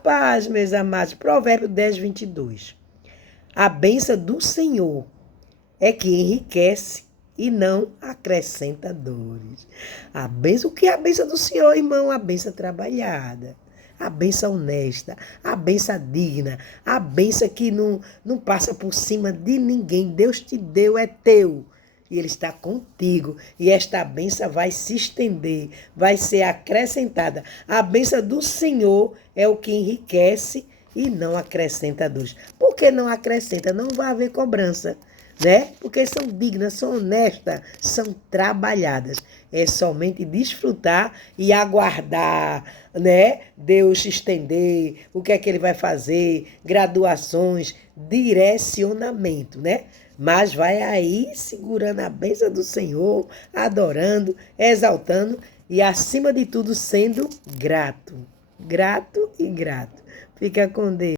Paz, meus amados. Provérbio 10, 22. A bênção do Senhor é que enriquece e não acrescenta dores. A bênção, o que é a bênção do Senhor, irmão? A bênção trabalhada, a bênção honesta, a bênção digna, a bênção que não passa por cima de ninguém. Deus te deu, é teu. E Ele está contigo. E esta bênção vai se estender, vai ser acrescentada. A bênção do Senhor é o que enriquece e não acrescenta dores. Por que não acrescenta? Não vai haver cobrança, né? Porque são dignas, são honestas, são trabalhadas. É somente desfrutar e aguardar, né? Deus estender, o que é que Ele vai fazer, graduações, direcionamento, né? Mas vai aí segurando a bênção do Senhor, adorando, exaltando e, acima de tudo, sendo grato. Grato e grato. Fica com Deus.